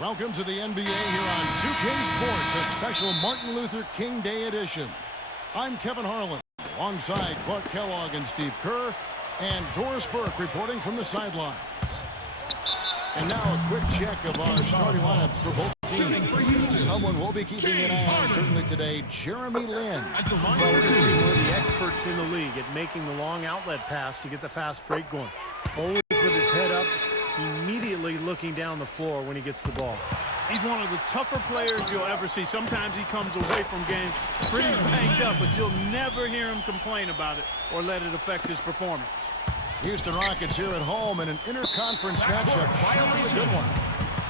Welcome to the NBA here on 2K Sports, a special Martin Luther King Day edition. I'm Kevin Harlan, alongside Clark Kellogg and Steve Kerr, and Doris Burke reporting from the sidelines. And now a quick check of our starting lineups for both teams. Someone will be keeping an eye on certainly today, Jeremy Lin. Well, we're going to see one of the experts in the league at making the long outlet pass to get the fast break going. Always with his head up, immediately looking down the floor when he gets the ball. He's one of the tougher players you'll ever see. Sometimes he comes away from games pretty banged up, but you'll never hear him complain about it or let it affect his performance. Houston Rockets here at home in an interconference matchup. Should be a good one.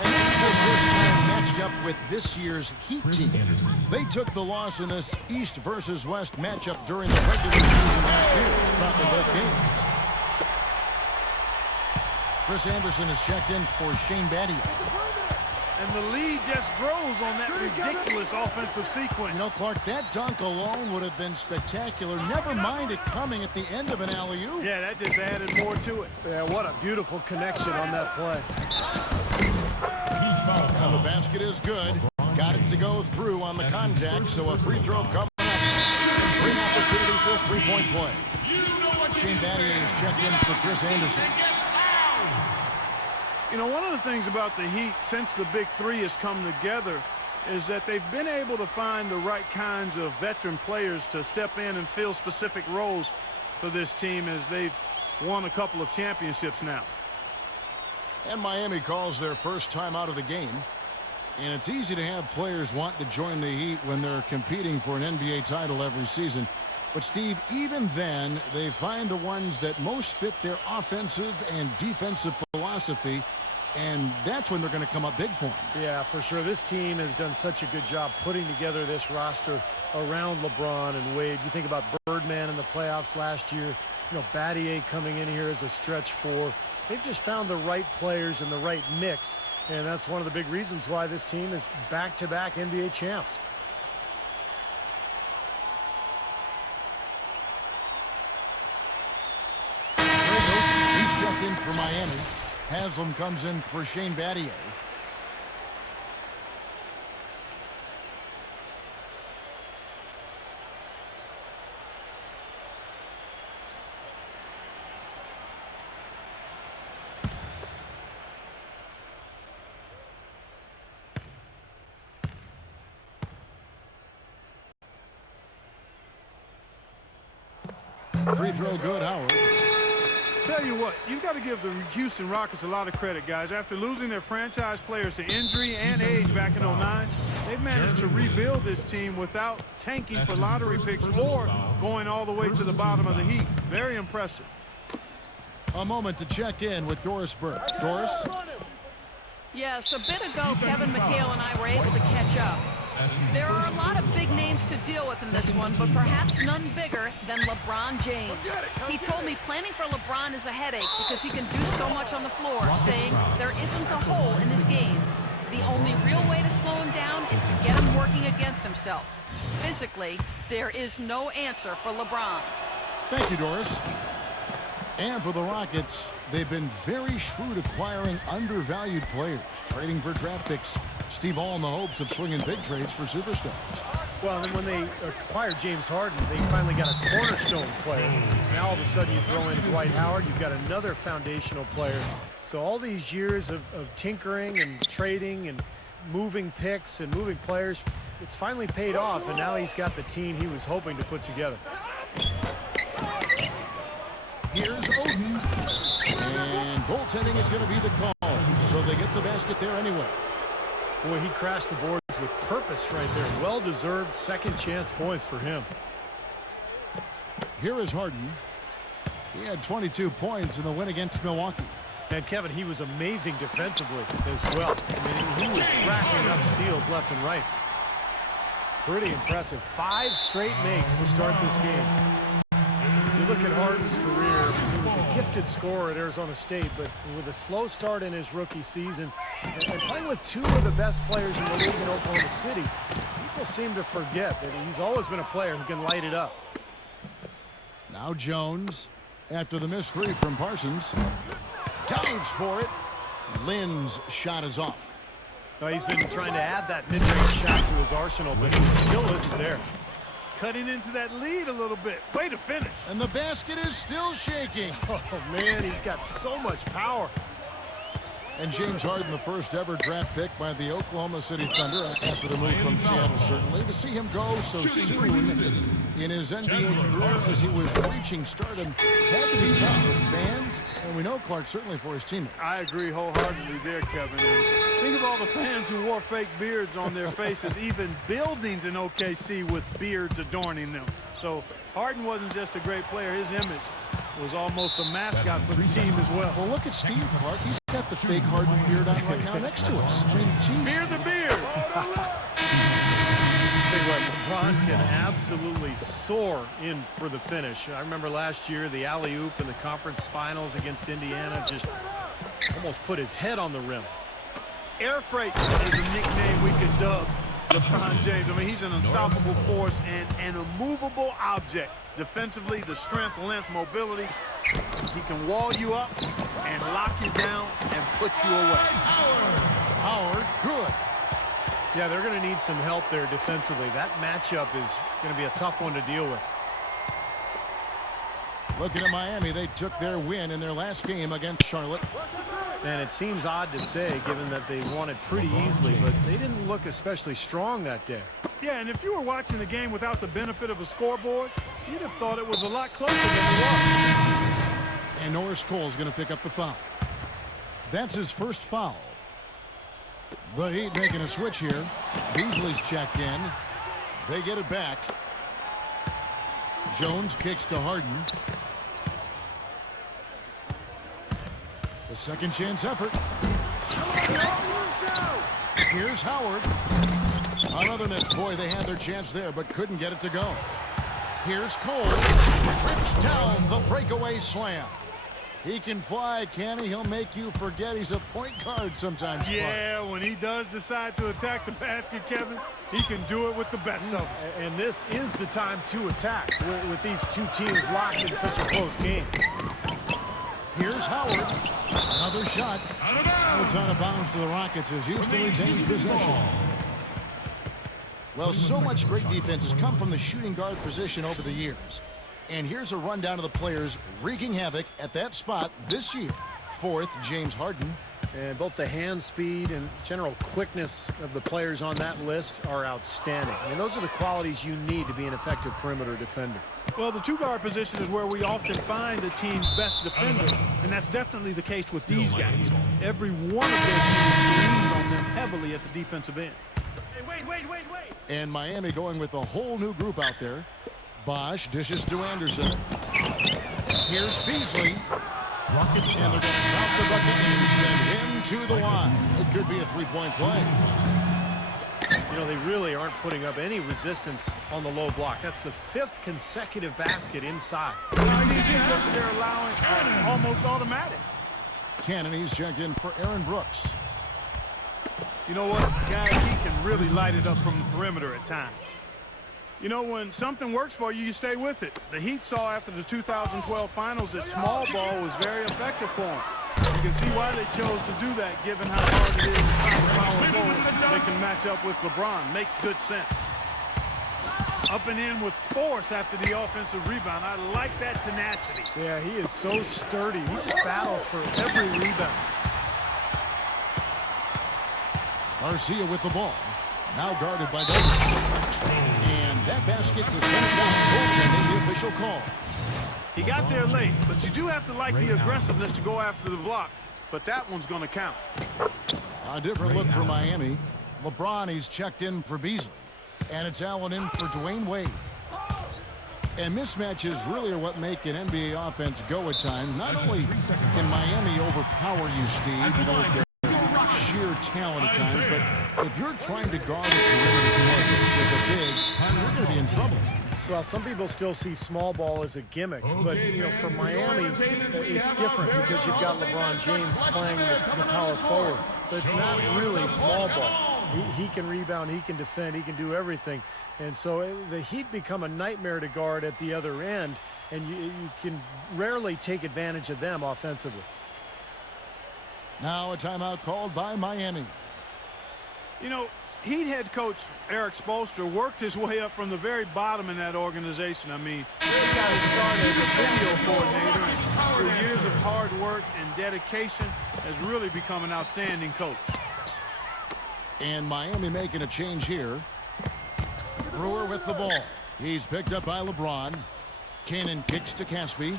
And this is their first time matched up with this year's Heat team. They took the loss in this East versus West matchup during the regular season last year, dropping both games. Chris Anderson has checked in for Shane Battier. And the lead just grows on that ridiculous offensive sequence. You know, Clark, that dunk alone would have been spectacular. Never mind it coming at the end of an alley-oop. Yeah, that just added more to it. Yeah, what a beautiful connection on that play. Now the basket is good. Got it to go through on the contact, so a free throw coming up. Great opportunity for a three-point play. Shane Battier has checked in for Chris Anderson. You know, one of the things about the Heat since the Big Three has come together is that they've been able to find the right kinds of veteran players to step in and fill specific roles for this team as they've won a couple of championships now. And Miami calls their first time out of the game. And it's easy to have players want to join the Heat when they're competing for an NBA title every season. But, Steve, even then, they find the ones that most fit their offensive and defensive philosophy, and that's when they're going to come up big for them. Yeah, for sure. This team has done such a good job putting together this roster around LeBron and Wade. You think about Birdman in the playoffs last year. You know, Battier coming in here as a stretch four. They've just found the right players and the right mix, and that's one of the big reasons why this team is back-to-back NBA champs. In for Miami. Haslam comes in for Shane Battier. Free throw good, Howard. Tell you what, you've got to give the Houston Rockets a lot of credit, guys. After losing their franchise players to injury and age back in '09, they've managed to rebuild this team without tanking for lottery picks or going all the way to the bottom of the Heat. Very impressive. A moment to check in with Doris Burke. Doris? Yes, a bit ago, Kevin McHale and I were able to catch up. There are a lot of big names to deal with in this one, but perhaps none bigger than LeBron James. He told me planning for LeBron is a headache because he can do so much on the floor, saying there isn't a hole in his game. The only real way to slow him down is to get him working against himself. Physically, there is no answer for LeBron. Thank you, Doris. And for the Rockets, they've been very shrewd acquiring undervalued players, trading for draft picks. Steve, all in the hopes of swinging big trades for superstars. Well, and when they acquired James Harden, they finally got a cornerstone player. Now all of a sudden you throw in Dwight Howard, you've got another foundational player. So all these years of tinkering and trading and moving picks and moving players, it's finally paid off, and now he's got the team he was hoping to put together. Here's Oden. And goaltending is going to be the call, so they get the basket there anyway. Boy, he crashed the boards with purpose right there. Well-deserved second chance points for him. Here is Harden. He had 22 points in the win against Milwaukee. And Kevin, he was amazing defensively as well. I mean, he was racking up steals left and right. Pretty impressive. 5 straight makes to start this game. You look at Harden's career, he was a gifted scorer at Arizona State, but with a slow start in his rookie season and playing with 2 of the best players in the league in Oklahoma City, people seem to forget that he's always been a player who can light it up. Now Jones, after the missed 3 from Parsons, dives for it. Lynn's shot is off. Well, he's been trying to add that mid-range shot to his arsenal, but it still isn't there. Cutting into that lead a little bit. Way to finish. And the basket is still shaking. Oh, man, he's got so much power. And James Harden, the first ever draft pick by the Oklahoma City Thunder after the move from Seattle, certainly. To see him go so soon in his NBA career as he was reaching stardom had to be tough for fans, and we know Clark certainly for his teammates. I agree wholeheartedly there, Kevin. And think of all the fans who wore fake beards on their faces, even buildings in OKC with beards adorning them. So Harden wasn't just a great player. His image was almost a mascot for the team as well. Well, look at Steve, Clark. He's got the fake Harden beard on right now next to us. I mean, geez. Beard the beard. Tell you what, LeBron can absolutely soar in for the finish. I remember last year, the alley-oop in the conference finals against Indiana just almost put his head on the rim. Air freight is a nickname we could dub LeBron James. I mean, he's an unstoppable force and an immovable object. Defensively, the strength, length, mobility. He can wall you up and lock you down and put you away. Howard, good. Yeah, they're going to need some help there defensively. That matchup is going to be a tough one to deal with. Looking at Miami, they took their win in their last game against Charlotte. And it seems odd to say, given that they won it pretty easily, but they didn't look especially strong that day. Yeah, and if you were watching the game without the benefit of a scoreboard, you'd have thought it was a lot closer than it was. And Norris Cole's going to pick up the foul. That's his first foul. The Heat making a switch here. Beasley's checked in. They get it back. Jones kicks to Harden. The second chance effort. Here's Howard. Another miss. Boy, they had their chance there, but couldn't get it to go. Here's Cole. Rips down the breakaway slam. He can fly, can he? He'll make you forget he's a point guard sometimes. Yeah, when he does decide to attack the basket, Kevin, he can do it with the best of them. And this is the time to attack with these two teams locked in such a close game. Here's Howard. Another shot. It's out of bounds to the Rockets as Houston retains possession. Well, so much great defense has come from the shooting guard position over the years. And here's a rundown of the players wreaking havoc at that spot this year. Fourth, James Harden. And both the hand speed and general quickness of the players on that list are outstanding. I mean, those are the qualities you need to be an effective perimeter defender. Well, the two-guard position is where we often find the team's best defender, and that's definitely the case with these guys. Every one of their teams leans on them heavily at the defensive end. Hey, wait. And Miami going with a whole new group out there. Bosh dishes to Anderson. Here's Beasley. Rockets, and they're going to drop the bucket and send him to the line. It could be a three-point play. You know, they really aren't putting up any resistance on the low block. That's the fifth consecutive basket inside. These looks they're allowing almost automatic. Cannony's checked in for Aaron Brooks. You know what, guys, he can really light it up from the perimeter at times. You know, when something works for you, you stay with it. The Heat saw after the 2012 finals that small ball was very effective for them. You can see why they chose to do that, given how hard it is to find a power forward they can match up with LeBron. Makes good sense. Up and in with force after the offensive rebound. I like that tenacity. Yeah, he is so sturdy. He just battles for every rebound. Garcia with the ball. Now guarded by Davis. And that basket was sent down, goaltending the official call. He got there late, but you do have to like the aggressiveness to go after the block. But that one's going to count. A different look for Miami. LeBron, he's checked in for Beasley. And it's Allen in for Dwayne Wade. And mismatches really are what make an NBA offense go at times. Not only can Miami overpower you, Steve, you know, with their sheer talent at times, but if you're trying to guard the perimeter with a big, you're going to be in trouble. Well, some people still see small ball as a gimmick, but, you know, for Miami, it's different because you've got LeBron James playing the power forward. So it's not really small ball. He can rebound, he can defend, he can do everything. And so the Heat become a nightmare to guard at the other end, and you can rarely take advantage of them offensively. Now a timeout called by Miami. You know, Heat head coach Erik Spoelstra worked his way up from the very bottom in that organization. I mean, he got his start as a video coordinator, and through years of hard work and dedication has really become an outstanding coach. And Miami making a change here. Brewer with the ball. He's picked up by LeBron. Cannon kicks to Caspi.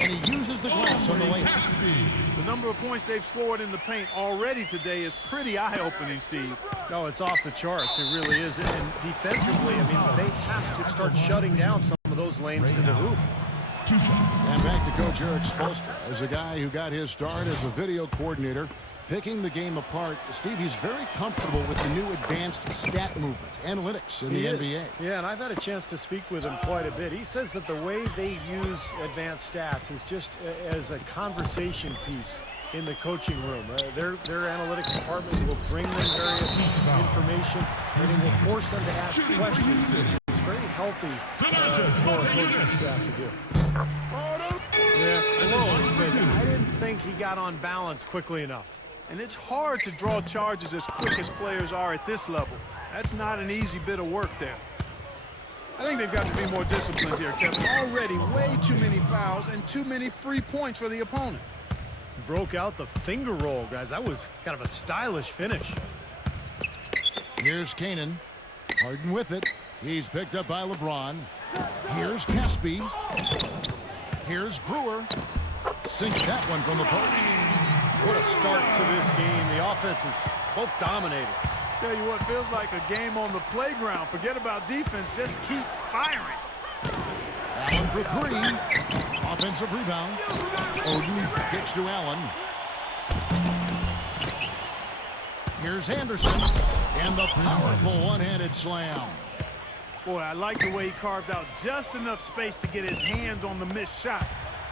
And he uses the glass on the layup. The number of points they've scored in the paint already today is pretty eye-opening, Steve. No, it's off the charts. It really is. And defensively, I mean, they have to start shutting down some of those lanes to the hoop. And back to Coach Erik Spoelstra as a guy who got his start as a video coordinator, picking the game apart. Steve, he's very comfortable with the new advanced stat movement, analytics in the NBA. Yeah, and I've had a chance to speak with him quite a bit. He says that the way they use advanced stats is just as a conversation piece in the coaching room. Their analytics department will bring them various information, and it will force them to ask questions, which is very healthy for a coaching staff to do. Yeah, close, but I didn't think he got on balance quickly enough. And it's hard to draw charges as quick as players are at this level. That's not an easy bit of work there. I think they've got to be more disciplined here, Kevin. Already way too many fouls and too many free points for the opponent. Broke out the finger roll, guys. That was kind of a stylish finish. Here's Cannon. Harden with it. He's picked up by LeBron. Here's Caspi. Here's Brewer. Sinks that one from the post. What a start to this game. The offense is both dominated. Tell you what, feels like a game on the playground. Forget about defense. Just keep firing. Allen for three. Offensive rebound. Oden kicks to Allen. Here's Anderson. And the powerful one-handed slam. Boy, I like the way he carved out just enough space to get his hands on the missed shot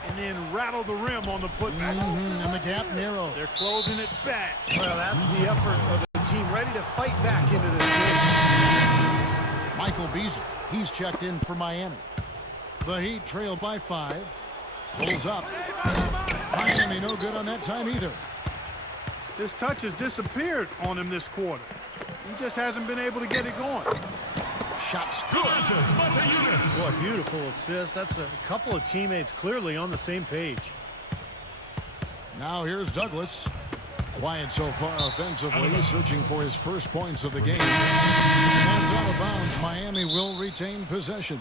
and then rattle the rim on the putback. And the gap narrow. They're closing it fast. Well, that's the effort of a team ready to fight back into this game. Michael Beasley, he's checked in for Miami. The Heat trail by 5. Pulls up. Miami no good on that time either. His touch has disappeared on him this quarter. He just hasn't been able to get it going. Shots good. Boy, beautiful assist. That's a couple of teammates clearly on the same page. Now here's Douglas. Quiet so far offensively, searching for his first points of the game. Hands out of bounds. Miami will retain possession.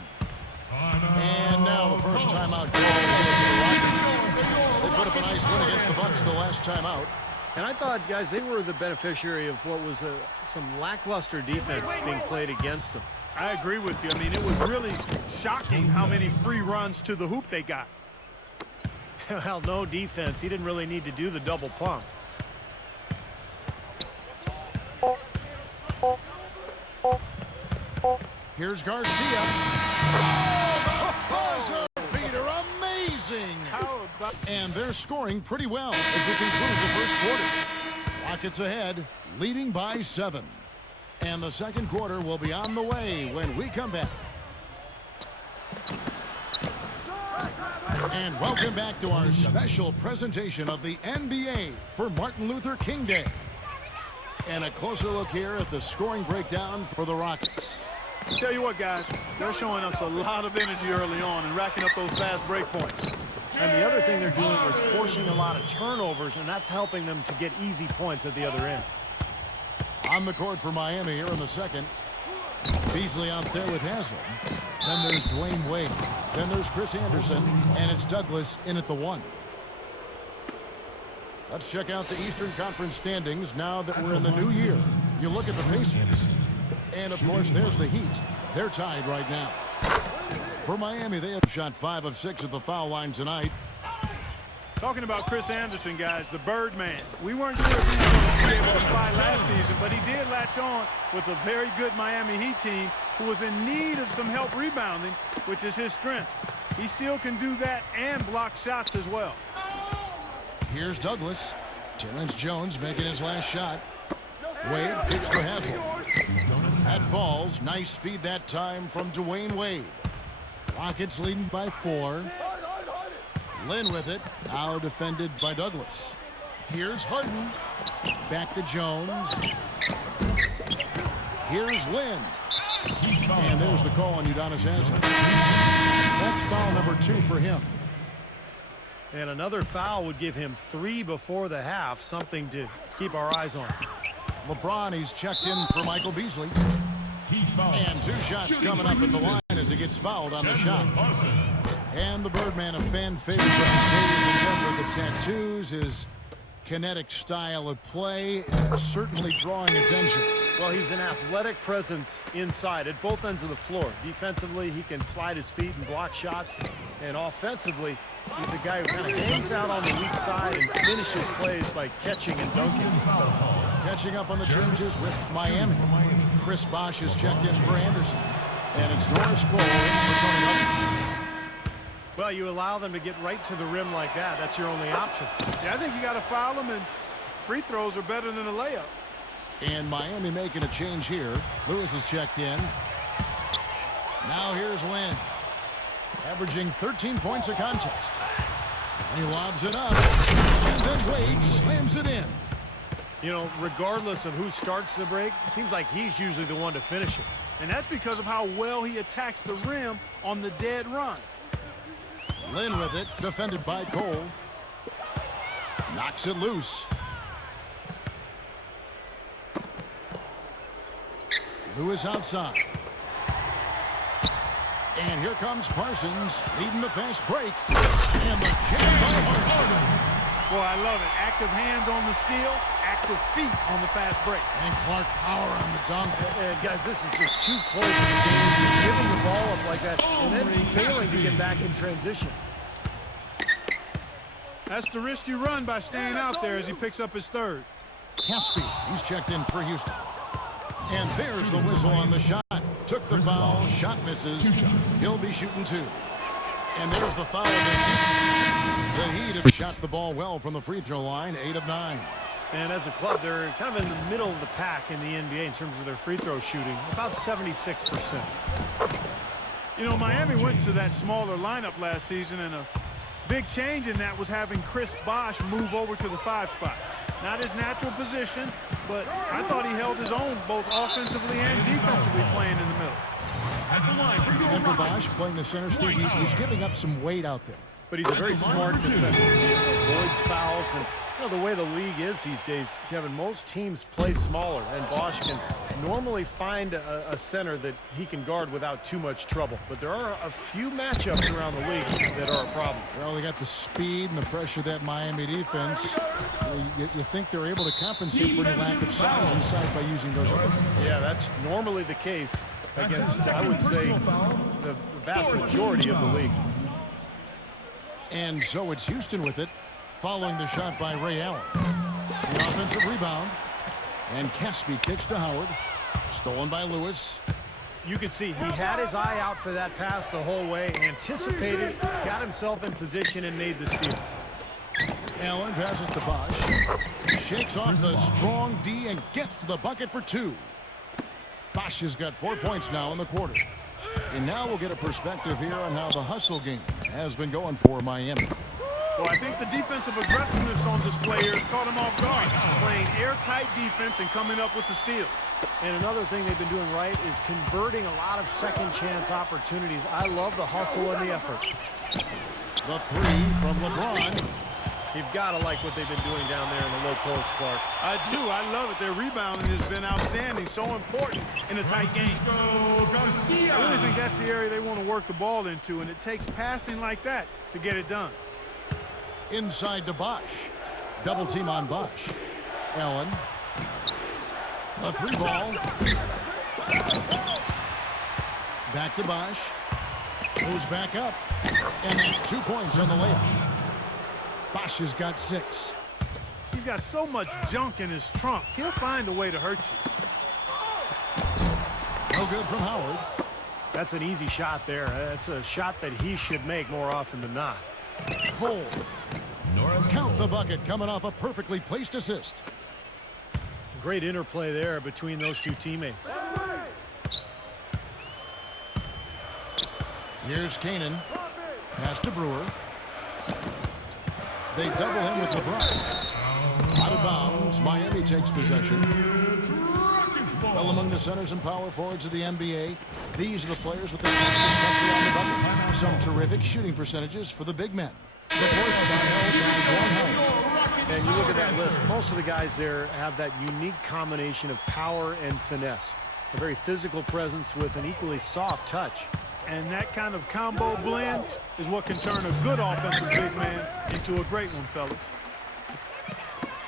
And now the first timeout call for the Rockets. They put up a nice win against the Bucks the last timeout. And I thought, guys, they were the beneficiary of what was some lackluster defense being played against them. I agree with you. I mean, it was really shocking how many free runs to the hoop they got. Well, no defense. He didn't really need to do the double pump. Here's Garcia. Oh, buzzer beater, amazing! And they're scoring pretty well as we conclude the first quarter. Rockets ahead, leading by 7. And the second quarter will be on the way when we come back. And welcome back to our special presentation of the NBA for Martin Luther King Day. And a closer look here at the scoring breakdown for the Rockets. Tell you what, guys, they're showing us a lot of energy early on and racking up those fast break points. And the other thing they're doing is forcing a lot of turnovers, and that's helping them to get easy points at the other end. On the court for Miami here in the second. Beasley out there with Haslam. Then there's Dwayne Wade. Then there's Chris Anderson. And it's Douglas in at the 1. Let's check out the Eastern Conference standings now that we're in the new year. You look at the Pacers. And, of course, there's the Heat. They're tied right now. For Miami, they have shot 5 of 6 at the foul line tonight. Talking about Chris Anderson, guys, the Birdman. We weren't sure if he was going to be able to fly last season, but he did latch on with a very good Miami Heat team who was in need of some help rebounding, which is his strength. He still can do that and block shots as well. Here's Douglas. Terrence Jones making his last shot. Wade kicks to Haslam. That falls. Nice feed that time from Dwayne Wade. Rockets leading by 4. Lynn with it. Now defended by Douglas. Here's Harden. Back to Jones. Here's Lynn. And there's the call on Udonis Haslem. That's foul number 2 for him. And another foul would give him 3 before the half, something to keep our eyes on. LeBron, he's checked in for Michael Beasley. And 2 shots coming up at the line as he gets fouled on the shot. And the Birdman, a fan favorite with the tattoos, his kinetic style of play, certainly drawing attention. Well, he's an athletic presence inside at both ends of the floor. Defensively, he can slide his feet and block shots. And offensively, he's a guy who kind of hangs out on the weak side and finishes plays by catching and dunking. Catching up on the changes with Miami. Chris Bosh has checked in for Anderson. And it's Doris Cole for Tony. Well, you allow them to get right to the rim like that. That's your only option. Yeah, I think you got to foul them, and free throws are better than a layup. And Miami making a change here. Lewis is checked in. Now here's Lynn. Averaging 13 points a contest. He lobs it up. And then Wade slams it in. You know, regardless of who starts the break, it seems like he's usually the one to finish it. And that's because of how well he attacks the rim on the dead run. Lynn with it, defended by Cole. Knocks it loose. Lewis outside. And here comes Parsons, leading the fast break. And the jam by Harden. Boy, I love it. Active hands on the steal, active feet on the fast break. And Clark power on the dunk. And guys, this is just too close to the game. Giving the ball up like that and then failing to get back in transition. That's the risk you run by staying out there as he picks up his third. Caspi, he's checked in for Houston. And there's the whistle on the shot. Took the foul, shot misses. He'll be shooting 2. And there's the foul against the Heat have shot the ball well from the free throw line, 8 of 9. And as a club, they're kind of in the middle of the pack in the NBA in terms of their free throw shooting, about 76%. You know, Miami went to that smaller lineup last season, and a big change in that was having Chris Bosh move over to the 5 spot. Not his natural position, but I thought he held his own both offensively and defensively playing in the middle. And for Bosh playing the center, Steve, he's giving up some weight out there. But he's a very smart defender. He avoids fouls. And you know, the way the league is these days, Kevin, most teams play smaller. And Bosh can normally find a center that he can guard without too much trouble. But there are a few matchups around the league that are a problem. Well, they got the speed and the pressure of that Miami defense. You think they're able to compensate for the lack of size inside by using those others. Yeah, that's normally the case against, I would say, the vast majority of the league. And so it's Houston with it, following the shot by Ray Allen. The offensive rebound. And Caspi kicks to Howard. Stolen by Lewis. You could see he had his eye out for that pass the whole way, anticipated, got himself in position, and made the steal. Allen passes to Bosh. Shakes off the strong D and gets to the bucket for 2. Bosh has got 4 points now in the quarter. And now we'll get a perspective here on how the hustle game has been going for Miami. Well, I think the defensive aggressiveness on display here has caught him off guard, playing airtight defense and coming up with the steals. And another thing they've been doing right is converting a lot of second chance opportunities. I love the hustle and the effort. The 3 from LeBron. You've got to like what they've been doing down there in the low post, Clark. I do. I love it. Their rebounding has been outstanding. So important in a tight game. I really think that's the area they want to work the ball into, and it takes passing like that to get it done. Inside to Bosh. Double team on Bosh. Allen. A 3 ball. Back to Bosh. Goes back up. And that's 2 points on the layup. Bosh has got 6. He's got so much junk in his trunk. He'll find a way to hurt you. No good from Howard. That's an easy shot there. That's a shot that he should make more often than not. Cole. Count the bucket coming off a perfectly placed assist. Great interplay there between those two teammates. Here's Kanan. Pass to Brewer. They double him with LeBron. Out of bounds. Miami takes possession. Well, among the centers and power forwards of the NBA, these are the players with the fastest touch around the bucket. Some terrific shooting percentages for the big men. And you look at that list, most of the guys there have that unique combination of power and finesse. A very physical presence with an equally soft touch. And that kind of combo blend is what can turn a good offensive big man into a great one, fellas.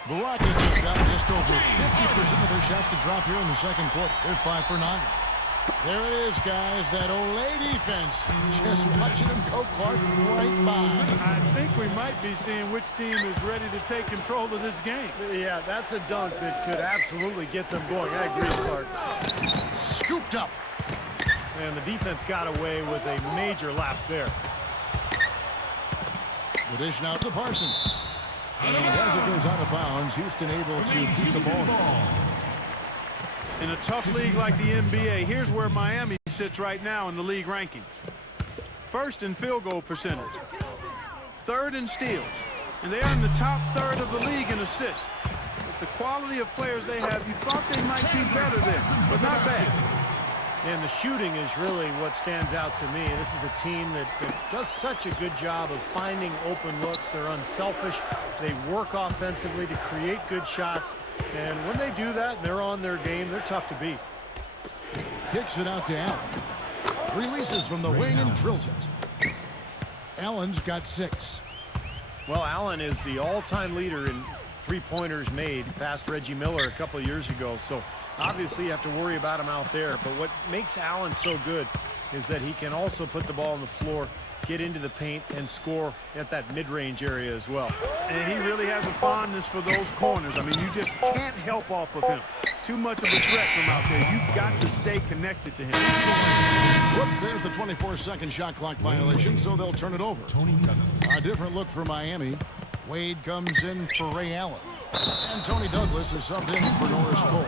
The Rockets have got just over 50% of their shots to drop here in the second quarter. They're 5 for 9. There it is, guys. That Olay defense. Just watching them go, Clark, right by. I think we might be seeing which team is ready to take control of this game. Yeah, that's a dunk that could absolutely get them going. I agree, Clark. Scooped up. And the defense got away with a major lapse there. The dish now to Parsons. And as it goes out of bounds, Houston able to keep the ball. In a tough league like the NBA, here's where Miami sits right now in the league rankings. First in field goal percentage. Third in steals. And they are in the top third of the league in assists. With the quality of players they have, you thought they might be better there, but not bad. And the shooting is really what stands out to me. This is a team that does such a good job of finding open looks. They're unselfish. They work offensively to create good shots. And when they do that and they're on their game, they're tough to beat. Kicks it out to Allen. Releases from the wing and drills it. Allen's got 6. Well, Allen is the all-time leader in three-pointers made past Reggie Miller a couple of years ago. So obviously you have to worry about him out there. But what makes Allen so good is that he can also put the ball on the floor, get into the paint, and score at that mid-range area as well. And he really has a fondness for those corners. I mean, you just can't help off of him. Too much of a threat from out there. You've got to stay connected to him. Whoops, there's the 24-second shot clock violation, so they'll turn it over. A different look for Miami. Wade comes in for Ray Allen. And Tony Douglas is subbed in for Norris Cole.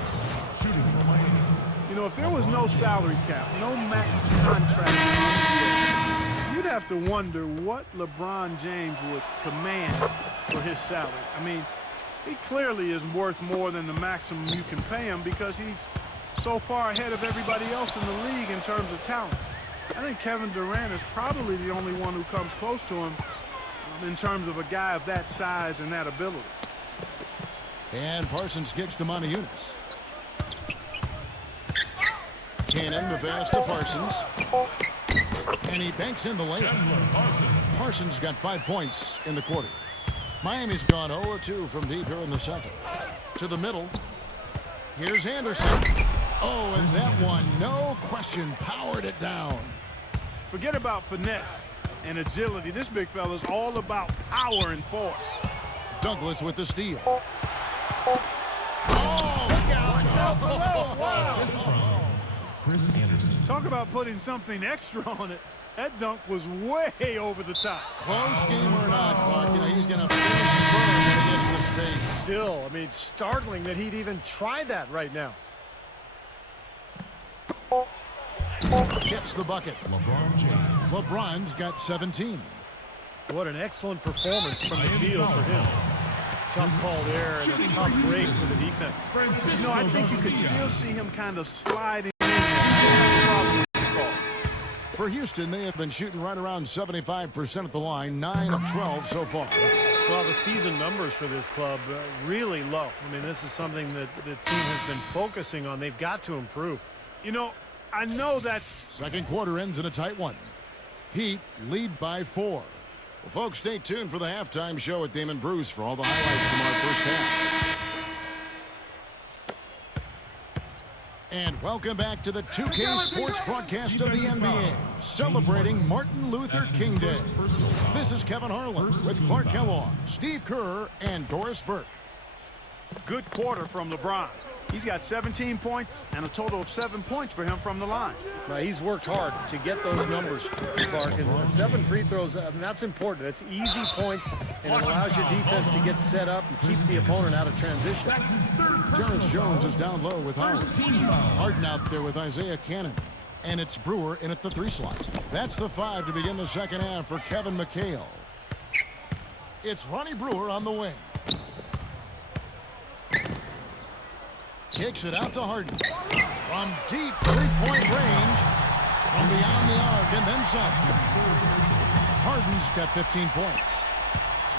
You know, if there was no salary cap, no max contract, you'd have to wonder what LeBron James would command for his salary. I mean, he clearly is worth more than the maximum you can pay him because he's so far ahead of everybody else in the league in terms of talent. I think Kevin Durant is probably the only one who comes close to him in terms of a guy of that size and that ability. And Parsons kicks to Montejunas. Cannon, the pass to Parsons. And he banks in the layup. Parsons got 5 points in the quarter. Miami's gone 0-2 from deep here in the second. To the middle. Here's Anderson. Oh, and that one, no question, powered it down. Forget about finesse and agility. This big fella's all about power and force. Douglas with the steal. Oh, look out. Chris Anderson. Talk about putting something extra on it. That dunk was way over the top. Close game or not, Clark, you know, he's going to finish firm when he gets the space. Still, I mean, startling that he'd even try that right now. Gets the bucket. LeBron James. LeBron's got 17. What an excellent performance from the field for him. Tough call there and a tough break for the defense. No, I think you could still see him kind of sliding in. For Houston, they have been shooting right around 75% at the line, 9 of 12 so far. Well, the season numbers for this club really low. I mean, this is something that the team has been focusing on. They've got to improve. You know, I know that's... Second quarter ends in a tight one. Heat lead by 4. Well, folks, stay tuned for the halftime show at Damon Bruce for all the highlights from our first half. And welcome back to the 2K Sports broadcast of the NBA, celebrating Martin Luther King Day. This is Kevin Harlan with Clark Kellogg, Steve Kerr, and Doris Burke. Good quarter from LeBron. He's got 17 points and a total of 7 points for him from the line. Now, he's worked hard to get those numbers, Clark, and 7 free throws, I mean, that's important. That's easy points, and it allows your defense to get set up and keep the opponent out of transition. Terrence Jones is down low with Howard. Harden out there with Isaiah Cannon. And it's Brewer in at the 3 slot. That's the 5 to begin the second half for Kevin McHale. It's Ronnie Brewer on the wing. Kicks it out to Harden. From deep three-point range, from beyond the arc, and then some. Harden's got 15 points.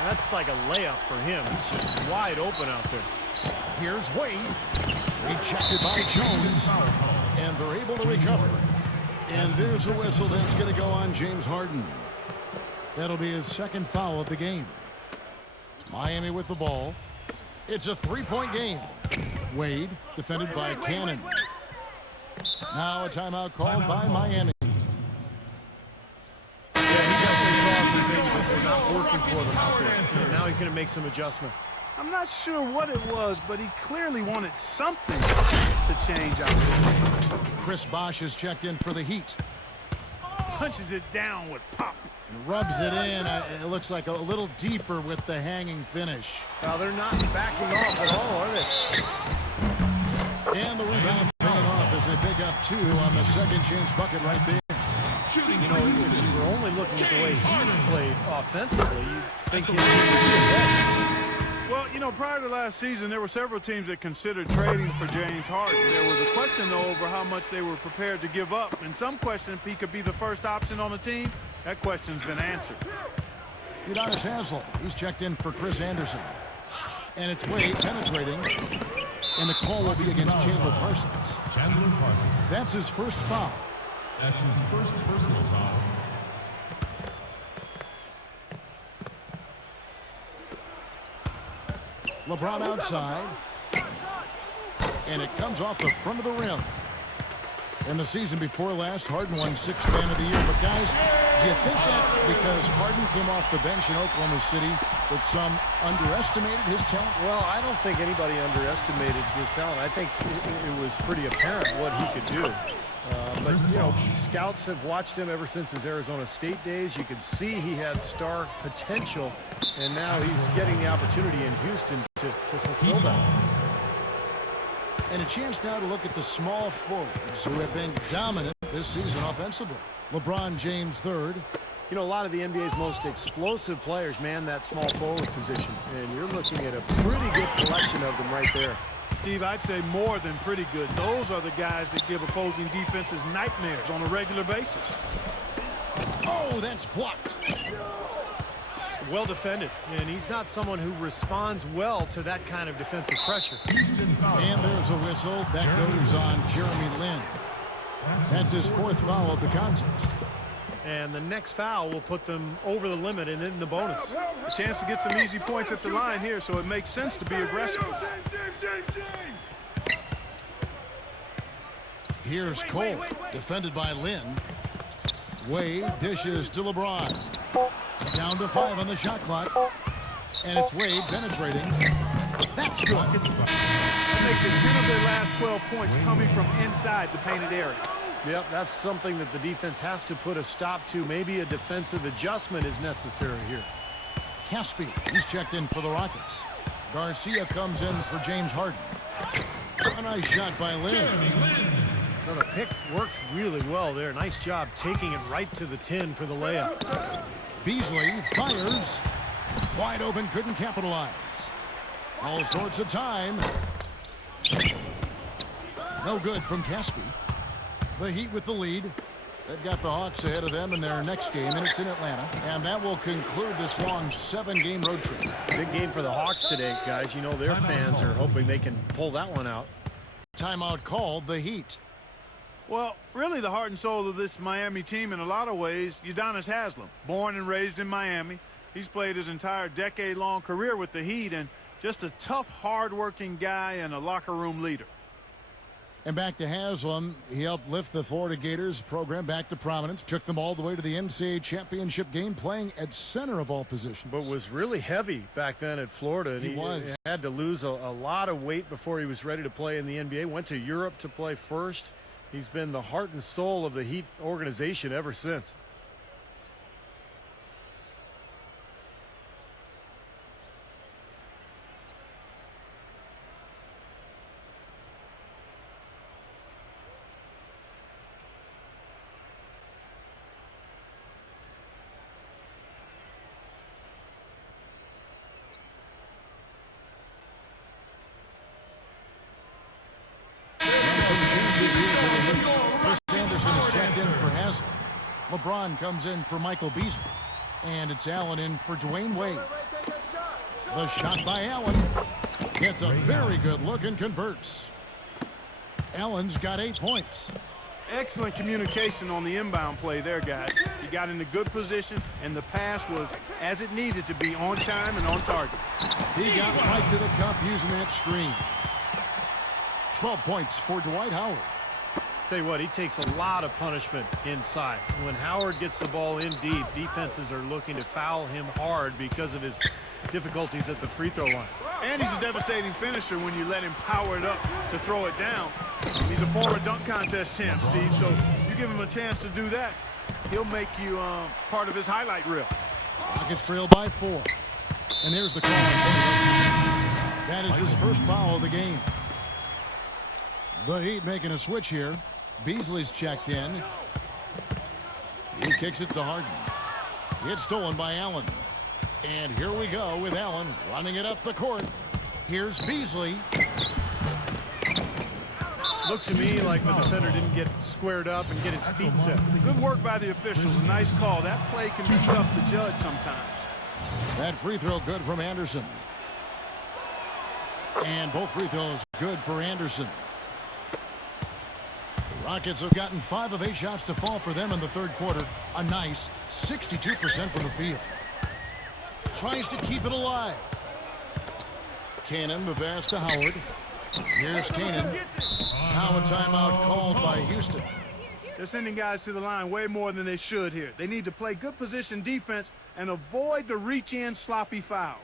That's like a layup for him. It's just wide open out there. Here's Wade. Rejected by Jones. And they're able to recover. And there's a whistle that's going to go on James Harden. That'll be his second foul of the game. Miami with the ball. It's a three-point game. Wade defended by Cannon. Now a timeout called by Miami. Not working for them out there. And now he's going to make some adjustments. I'm not sure what it was, but he clearly wanted something to change out there. Chris Bosh has checked in for the Heat. Punches it down with pop. And rubs it in. It looks like a little deeper with the hanging finish. Well, they're not backing off at all, are they? And the rebound paying off as they pick up two on the second chance bucket right there. You know, if you were only looking at the way he's played offensively, you think he'd be ahead. Well, you know, prior to last season, there were several teams that considered trading for James Harden. There was a question, though, over how much they were prepared to give up. And some question if he could be the first option on the team. That question's been answered. Udonis Haslem. He's checked in for Chris Anderson. And it's Wade penetrating. And the call will be against Chandler Parsons. That's his first foul. That's his first personal foul. LeBron outside. And it comes off the front of the rim. In the season before last, Harden won Sixth Man of the Year. But, guys, do you think that because Harden came off the bench in Oklahoma City that some underestimated his talent? Well, I don't think anybody underestimated his talent. I think it was pretty apparent what he could do. But, you know, scouts have watched him ever since his Arizona State days. You could see he had star potential, and now he's getting the opportunity in Houston to fulfill that. And a chance now to look at the small forwards who have been dominant this season offensively. LeBron James third. You know, a lot of the NBA's most explosive players man that small forward position, and you're looking at a pretty good collection of them right there. Steve, I'd say more than pretty good. Those are the guys that give opposing defenses nightmares on a regular basis. Oh, that's blocked. Well defended, and he's not someone who responds well to that kind of defensive pressure. And there's a whistle that goes on Jeremy Lin. That's his fourth foul of the contest. And the next foul will put them over the limit and in the bonus. A chance to get some easy points at the line here, so it makes sense to be aggressive. Here's Cole, defended by Lin. Wade dishes to LeBron. Down to 5 on the shot clock. And it's Wade penetrating. That's good. That makes it 10 of their last 12 points coming from inside the painted area. Yep, that's something that the defense has to put a stop to. Maybe a defensive adjustment is necessary here. Caspi, he's checked in for the Rockets. Garcia comes in for James Harden. A nice shot by Lin. So the pick worked really well there. Nice job taking it right to the 10 for the layup. Beasley fires. Wide open, couldn't capitalize. All sorts of time. No good from Caspi. The Heat with the lead. They've got the Hawks ahead of them in their next game, and it's in Atlanta. And that will conclude this long 7-game road trip. Big game for the Hawks today, guys. You know their fans are hoping they can pull that one out. Timeout called, the Heat. Well, really the heart and soul of this Miami team in a lot of ways, Udonis Haslem. Born and raised in Miami. He's played his entire decade-long career with the Heat, and just a tough, hard-working guy and a locker room leader. And back to Haslem, he helped lift the Florida Gators program back to prominence, took them all the way to the NCAA championship game, playing at center of all positions. But was really heavy back then at Florida. He was. He had to lose a lot of weight before he was ready to play in the NBA. Went to Europe to play first. He's been the heart and soul of the Heat organization ever since. LeBron comes in for Michael Beasley. And it's Allen in for Dwayne Wade. The shot by Allen. Gets a very good look and converts. Allen's got 8 points. Excellent communication on the inbound play there, guys. He got in a good position, and the pass was as it needed to be, on time and on target. He got right to the cup using that screen. 12 points for Dwight Howard. Tell you what, he takes a lot of punishment inside. When Howard gets the ball in deep, defenses are looking to foul him hard because of his difficulties at the free throw line. And he's a devastating finisher when you let him power it up to throw it down. He's a former dunk contest champ, Steve, so you give him a chance to do that, he'll make you part of his highlight reel. Rockets trail by 4. And there's the call. That is his first foul of the game. The Heat making a switch here. Beasley's checked in. He kicks it to Harden. It's stolen by Allen. And here we go with Allen running it up the court. Here's Beasley. Looked to me like the defender didn't get squared up and get his feet set. Good work by the officials. A nice call. That play can be tough to judge sometimes. That free throw good from Anderson. And both free throws good for Anderson. The Rockets have gotten 5 of 8 shots to fall for them in the third quarter. A nice 62% from the field. Tries to keep it alive. Cannon, the pass to Howard. Here's Cannon. Now a timeout called by Houston. They're sending guys to the line way more than they should here. They need to play good position defense and avoid the reach-in sloppy fouls.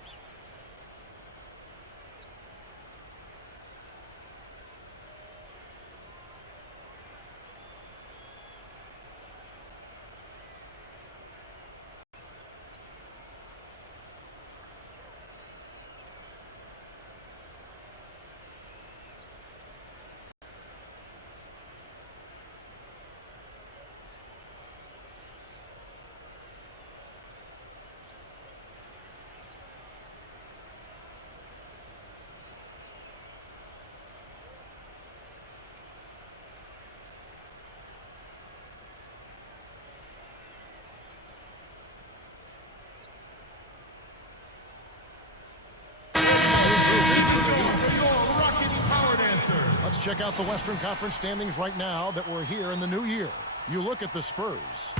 Let's check out the Western Conference standings right now that we're here in the new year. You look at the Spurs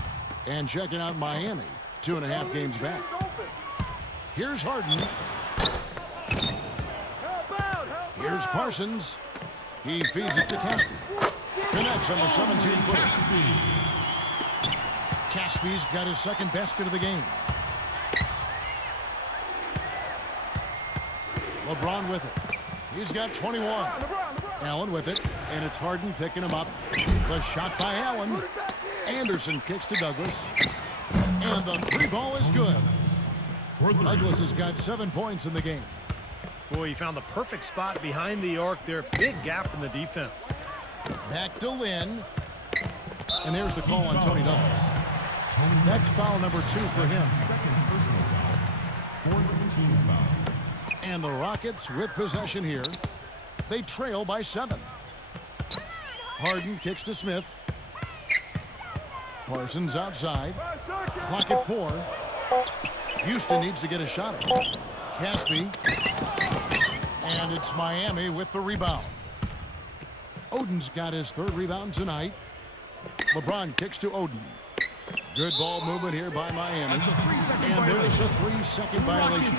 and checking out Miami, 2.5 games back. Here's Harden. Here's Parsons. He feeds it to Caspi. Connects on the 17-footer. Caspi's got his second basket of the game. LeBron with it. He's got 21. Allen with it, and it's Harden picking him up. The shot by Allen. Anderson kicks to Douglas. And the 3 ball is good. Douglas has got 7 points in the game. Boy, he found the perfect spot behind the arc there. Big gap in the defense. Back to Lynn. And there's the call on Tony Douglas. That's foul number 2 for him. Second personal foul. 4th team foul. And the Rockets with possession here. They trail by 7. Harden kicks to Smith. Parsons outside. Clock at 4. Houston needs to get a shot up. Caspi. And it's Miami with the rebound. Oden's got his 3rd rebound tonight. LeBron kicks to Oden. Good ball movement here by Miami. And there's a 3-second violation.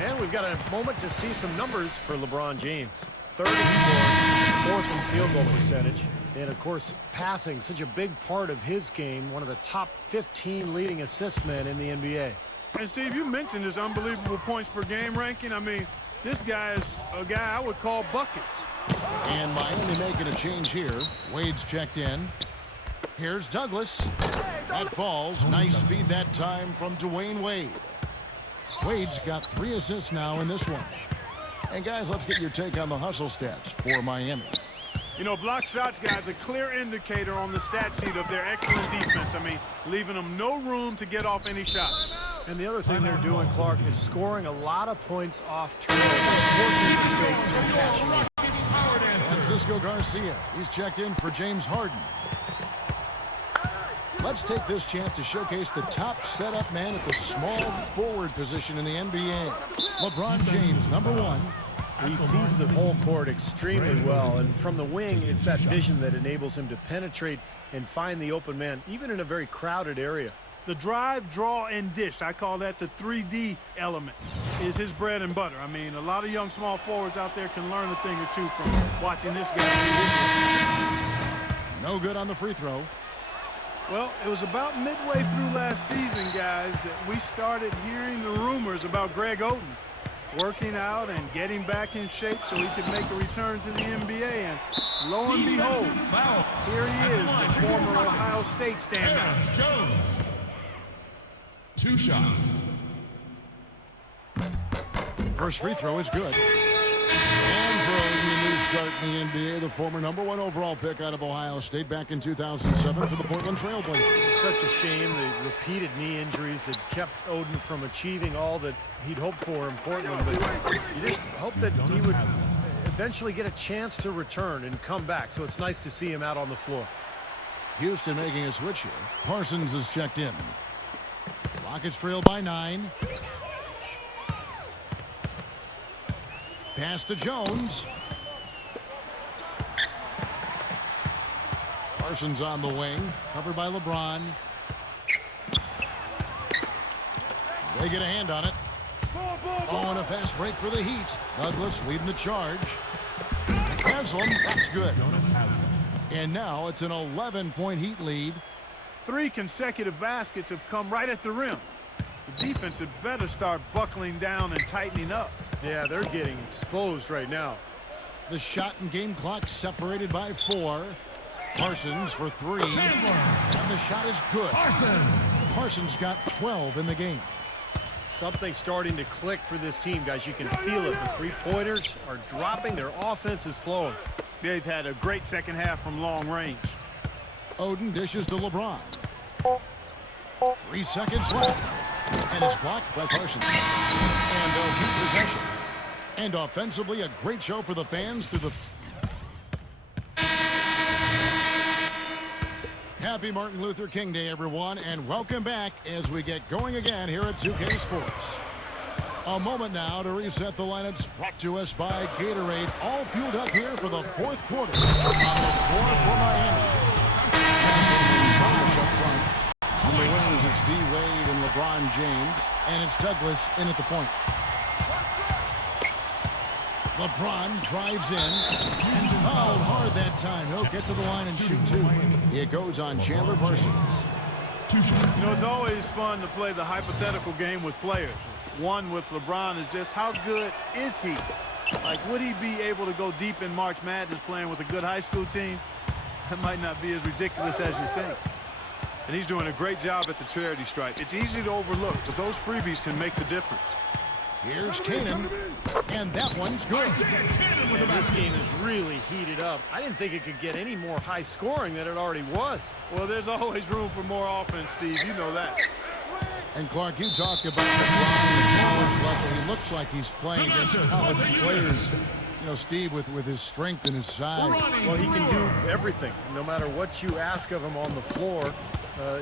And we've got a moment to see some numbers for LeBron James. 3rd in scoring, 4th in field goal percentage. And, of course, passing, such a big part of his game. One of the top 15 leading assist men in the NBA. And, Steve, you mentioned his unbelievable points per game ranking. I mean, this guy is a guy I would call buckets. And Miami making a change here. Wade's checked in. Here's Douglas. That falls. Nice feed that time from Dwayne Wade. Wade's got 3 assists now in this one. And, guys, let's get your take on the hustle stats for Miami. You know, block shots, guys, a clear indicator on the stat sheet of their excellent defense. I mean, leaving them no room to get off any shots. And the other thing they're doing, Clark, is scoring a lot of points off turnovers, forcing mistakes from catching. Francisco Garcia. He's checked in for James Harden. Let's take this chance to showcase the top setup man at the small forward position in the NBA. LeBron James, #1. He sees the whole court extremely well, and from the wing, it's that vision that enables him to penetrate and find the open man, even in a very crowded area. The drive, draw, and dish, I call that the 3D element, is his bread and butter. I mean, a lot of young small forwards out there can learn a thing or two from watching this guy. No good on the free throw. Well, it was about midway through last season, guys, that we started hearing the rumors about Greg Oden working out and getting back in shape so he could make a return to the NBA. And lo and behold, here he is, the former Ohio State standout. Jones. 2 shots. First free throw is good. And for a new start in the NBA, the former #1 overall pick out of Ohio State back in 2007 for the Portland Trailblazers. Such a shame, the repeated knee injuries that kept Oden from achieving all that he'd hoped for in Portland. But you just hope that he would eventually get a chance to return and come back. So it's nice to see him out on the floor. Houston making a switch here. Parsons is checked in. Rockets trail by 9. Pass to Jones. Parsons on the wing, covered by LeBron. They get a hand on it. Oh, and a fast break for the Heat. Douglas leading the charge. Haslam, that's good. And now it's an 11-point Heat lead. 3 consecutive baskets have come right at the rim. The defense had better start buckling down and tightening up. Yeah, they're getting exposed right now. The shot and game clock separated by 4. Parsons for 3. And the shot is good. Parsons got 12 in the game. Something starting to click for this team, guys. You can feel it. The three-pointers are dropping. Their offense is flowing. They've had a great second half from long range. Oden dishes to LeBron. 3 seconds left. And it's blocked by Parsons. And they'll keep possession. And offensively, a great show for the fans through the... Happy Martin Luther King Day, everyone, and welcome back as we get going again here at 2K Sports. A moment now to reset the lineups brought to us by Gatorade, all fueled up here for the 4th quarter. On the floor for Miami. Bosh up front. On the wings, it's D. Wade and LeBron James, and it's Douglas in at the point. LeBron drives in. He's fouled hard that time. He'll get to the line and shoot 2. It goes on Chandler Parsons. 2 shots. You know, it's always fun to play the hypothetical game with players. One with LeBron is just how good is he? Like, would he be able to go deep in March Madness playing with a good high school team? That might not be as ridiculous as you think. And he's doing a great job at the charity stripe. It's easy to overlook, but those freebies can make the difference. Here's Canaan, and that one's good. And this game is really heated up. I didn't think it could get any more high scoring than it already was. Well, there's always room for more offense, Steve. You know that. And Clark, you talked about LeBron at college level. He looks like he's playing against college players. You know, Steve, with his strength and his size. Well, he can do everything. No matter what you ask of him on the floor,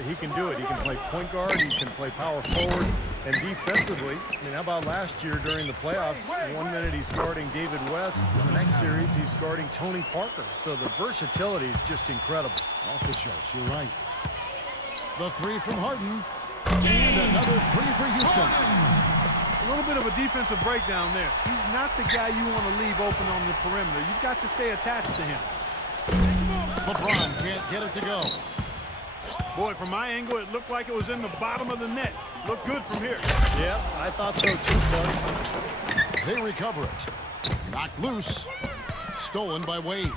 he can do it. He can play point guard, he can play power forward, and defensively, I mean, how about last year during the playoffs? 1 minute he's guarding David West, the next series he's guarding Tony Parker. So the versatility is just incredible. Off the charts, you're right. The 3 from Harden, and another 3 for Houston. A little bit of a defensive breakdown there. He's not the guy you want to leave open on the perimeter. You've got to stay attached to him. LeBron can't get it to go. Boy, from my angle, it looked like it was in the bottom of the net. Looked good from here. Yeah, I thought so too, Clark. They recover it. Knocked loose. Stolen by Wade.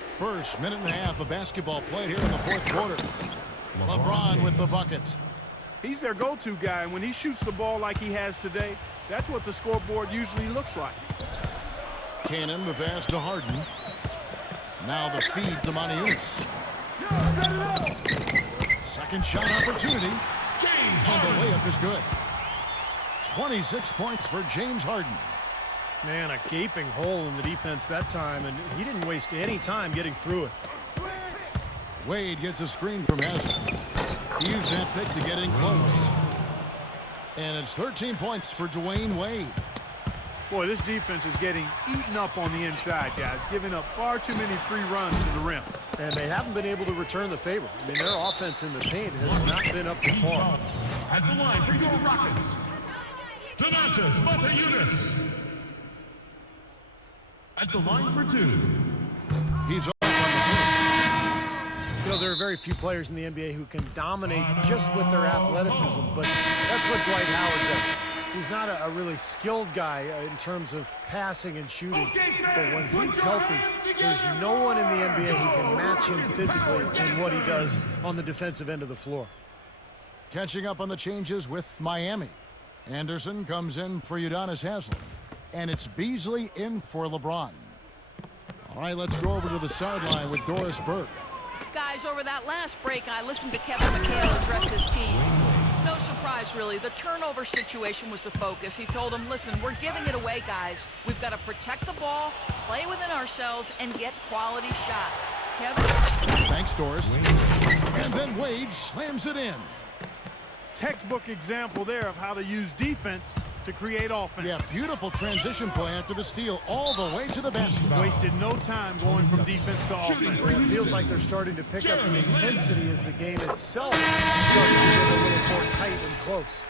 First minute and a half of basketball played here in the 4th quarter. LeBron with the bucket. He's their go-to guy, and when he shoots the ball like he has today, that's what the scoreboard usually looks like. Cannon, the pass to Harden. Now the feed to Manius. Second shot opportunity. And the layup is good. 26 points for James Harden. Man, a gaping hole in the defense that time, and he didn't waste any time getting through it. Wade gets a screen from Haslem. He used that pick to get in close. And it's 13 points for Dwayne Wade. Boy, this defense is getting eaten up on the inside, guys, giving up far too many free runs to the rim. And they haven't been able to return the favor. I mean, their offense in the paint has not been up to par. At the line for your Rockets, TONExx Motayunas. At the line for 2. He's off on the You know, there are very few players in the NBA who can dominate just with their athleticism, but that's what Dwight Howard does. He's not a really skilled guy in terms of passing and shooting, but when he's healthy, there's no one in the NBA who can match him physically in what he does on the defensive end of the floor. Catching up on the changes with Miami. Anderson comes in for Udonis Haslem. And it's Beasley in for LeBron. All right, let's go over to the sideline with Doris Burke. Guys, over that last break, I listened to Kevin McHale address his team. No surprise, really. The turnover situation was the focus. He told them, listen, we're giving it away, guys. We've got to protect the ball, play within ourselves, and get quality shots. Kevin? Thanks, Doris. And then Wade slams it in. Textbook example there of how to use defense to create offense. Yeah, beautiful transition play after the steal all the way to the basket. Wasted no time going from defense to offense. It feels like they're starting to pick up the intensity as the game itself starts to get a little more tight and close.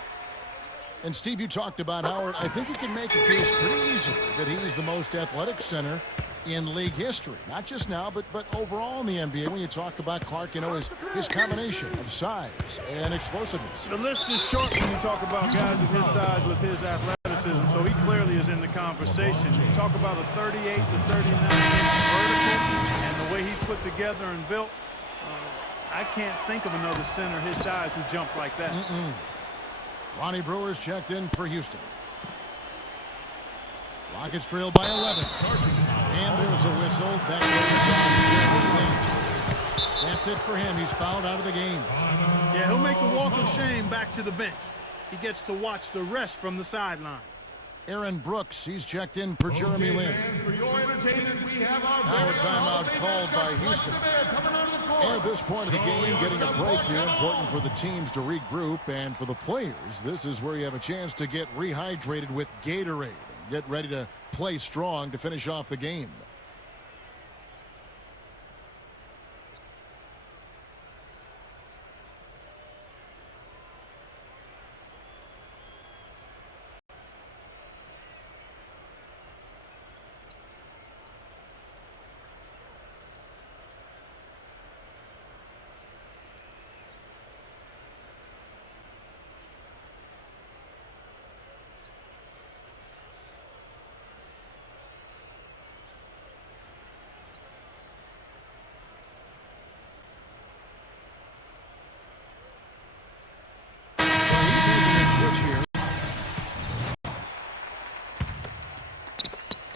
And Steve, you talked about Howard. I think you can make a case pretty easily that he's the most athletic center in league history. Not just now, but overall in the NBA. When you talk about Clark, you know, his combination of size and explosiveness. The list is short when you talk about guys of his size with his athleticism, so he clearly is in the conversation. You talk about a 38 to 39 vertical and the way he's put together and built. I can't think of another center his size who jumped like that. Ronnie Brewer's checked in for Houston. Rockets trail by 11. And there's a whistle. That goes on. That's it for him. He's fouled out of the game. Yeah, he'll make the walk of shame back to the bench. He gets to watch the rest from the sideline. Aaron Brooks, he's checked in for Jeremy Lin. Now a timeout called by Houston. And at this point of the game, getting a break here, important for the teams to regroup, and for the players, this is where you have a chance to get rehydrated with Gatorade. Get ready to play strong to finish off the game.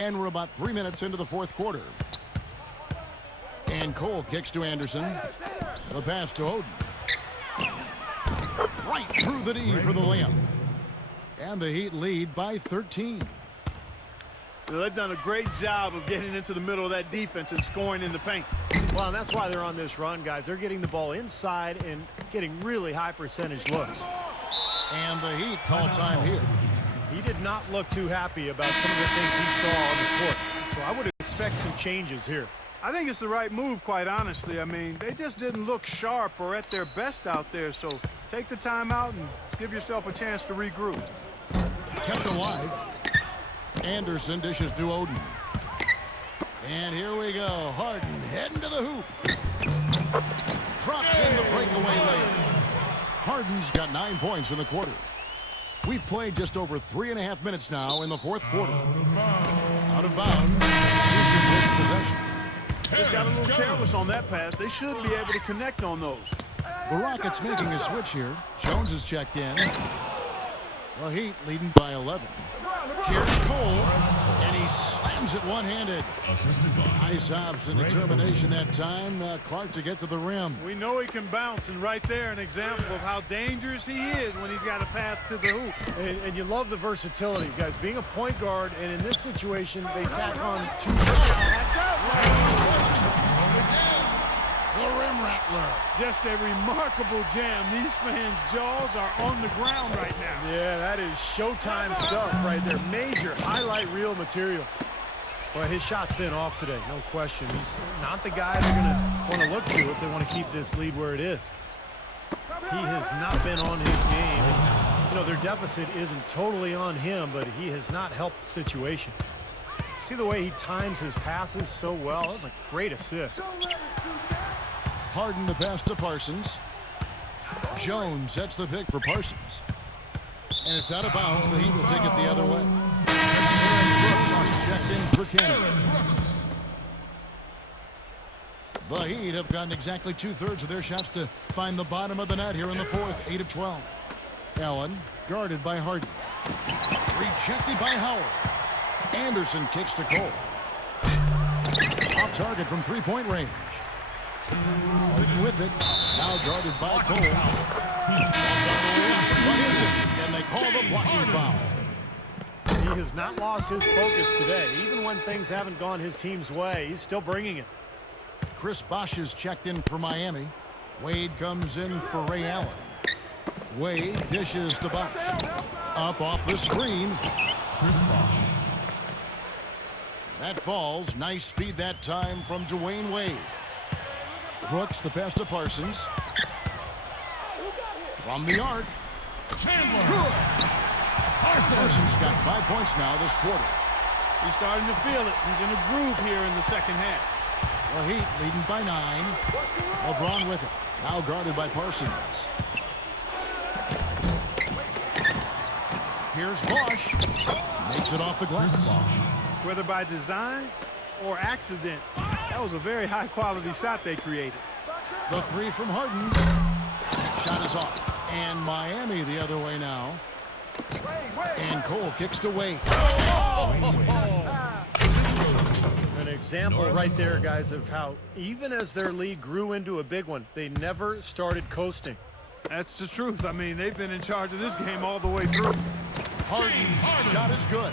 And we're about 3 minutes into the fourth quarter. And Cole kicks to Anderson. The pass to Oden. Right through the D for the layup. And the Heat lead by 13. Well, they've done a great job of getting into the middle of that defense and scoring in the paint. Well, and that's why they're on this run, guys. They're getting the ball inside and getting really high percentage looks. And the Heat call time here. He did not look too happy about some of the things he saw on the court. So I would expect some changes here. I think it's the right move, quite honestly. I mean, they just didn't look sharp or at their best out there. So take the time out and give yourself a chance to regroup. Kept alive. Anderson dishes to Oden. And here we go. Harden heading to the hoop. Drops in the breakaway layup. Harden's got 9 points in the quarter. We've played just over 3.5 minutes now in the fourth quarter. Out of bounds. Houston takes possession. Just got a little careless on that pass. They should be able to connect on those. The Rockets making a switch here. Jones is checked in. The Heat leading by 11. Here's Cole, and he slams slams it one-handed. Assisted by Nice hops and determination that time. Clark to get to the rim. We know he can bounce, and right there an example of how dangerous he is when he's got a path to the hoop. And you love the versatility, guys. Being a point guard, and in this situation, they tack on two. The rim rattler. Just a remarkable jam. These fans' jaws are on the ground right now. Yeah, that is Showtime stuff right there. Major highlight reel material. Well, his shot's been off today, no question. He's not the guy they're going to want to look to if they want to keep this lead where it is. He has not been on his game. And, you know, their deficit isn't totally on him, but he has not helped the situation. See the way he times his passes so well? That was a great assist. Harden the pass to Parsons. Jones sets the pick for Parsons. And it's out of bounds. The Heat will take it the other way. He's checked in for Canada. The Heat have gotten exactly 2/3 of their shots to find the bottom of the net here in the fourth. 8 of 12. Allen guarded by Harden. Rejected by Howard. Anderson kicks to Cole. Off target from three-point range. Harden with it. Now guarded by Cole. And they call the blocking foul. He has not lost his focus today. Even when things haven't gone his team's way, he's still bringing it. Chris Bosh is checked in for Miami. Wade comes in for Ray Allen. Wade dishes to Bosh. Up off the screen. Chris Bosh. That falls. Nice feed that time from Dwayne Wade. Brooks the pass to Parsons. From the arc. Chandler. Parsons got 5 points now this quarter. He's starting to feel it. He's in a groove here in the second half. The Heat leading by 9. LeBron with it. Now guarded by Parsons. Here's Bosh. Makes it off the glass. Whether by design or accident, that was a very high-quality shot they created. The three from Harden. Shot is off. And Miami the other way now. And Cole kicks to Wade. An example right there, guys, of how even as their lead grew into a big one, they never started coasting. That's the truth. I mean, they've been in charge of this game all the way through. Harden's shot is good.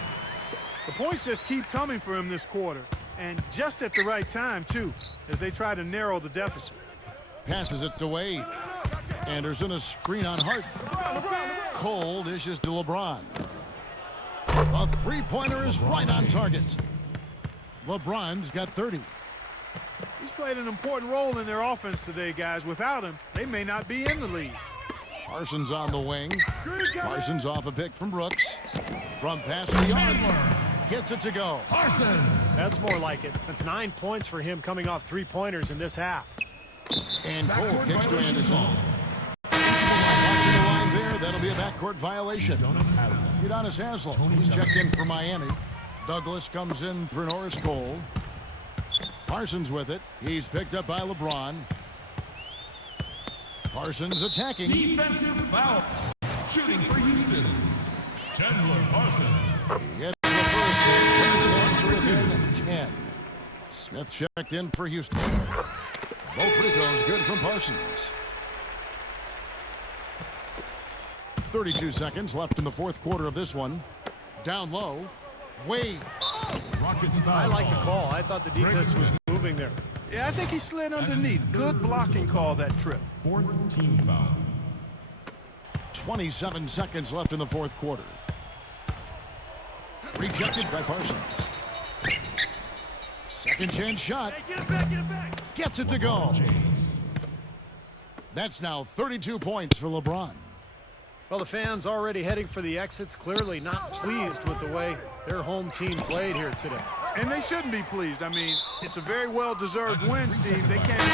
The points just keep coming for him this quarter, and just at the right time, too, as they try to narrow the deficit. Passes it to Wade. Anderson a screen on Harden. Cole dishes to LeBron. A three-pointer is right on target. LeBron's got 30. He's played an important role in their offense today, guys. Without him, they may not be in the lead. Parsons on the wing. Parsons off a pick from Brooks. From past the arc. Gets it to go. Parsons. That's more like it. That's 9 points for him coming off three-pointers in this half. And Cole kicks to Anderson. Watching the line there, that'll be a backcourt violation. Udonis Haslem. He's checked in for Miami. Douglas comes in for Norris Cole. Parsons with it. He's picked up by LeBron. Parsons attacking. Defensive foul. Shooting for Houston. Chandler Parsons. He gets the first one within 10. Smith checked in for Houston. Both free throws good from Parsons. 32 seconds left in the fourth quarter of this one. Down low. Wade. Rockets foul. I like the call. I thought the defense was moving there. Yeah, I think he slid underneath. Good blocking call that trip. Fourth team foul. 27 seconds left in the fourth quarter. Rejected by Parsons. Second chance shot. Hey, get it back, get it back. Gets it to go. That's now 32 points for LeBron. Well, the fans already heading for the exits, clearly not pleased with the way their home team played here today. And they shouldn't be pleased. I mean, it's a very well-deserved win, Steve. They can't be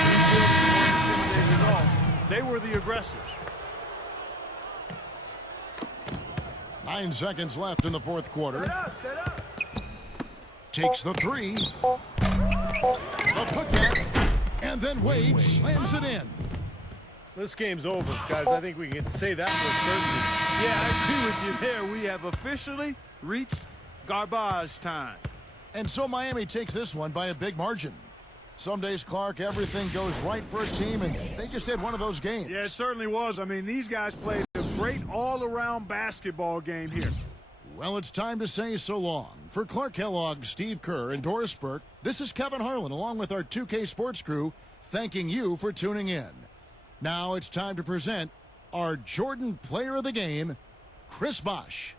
intimidated at all. They were the aggressors. 9 seconds left in the fourth quarter. Takes the three. The putback. And then Wade slams it in. This game's over, guys. I think we can say that with certainty. Yeah, I agree with you there. We have officially reached garbage time. And so Miami takes this one by a big margin. Some days, Clark, everything goes right for a team, and they just had one of those games. Yeah, it certainly was. I mean, these guys played a great all-around basketball game here. Well, it's time to say so long. For Clark Kellogg, Steve Kerr, and Doris Burke, this is Kevin Harlan along with our 2K Sports crew thanking you for tuning in. Now it's time to present our Jordan Player of the Game, Chris Bosh.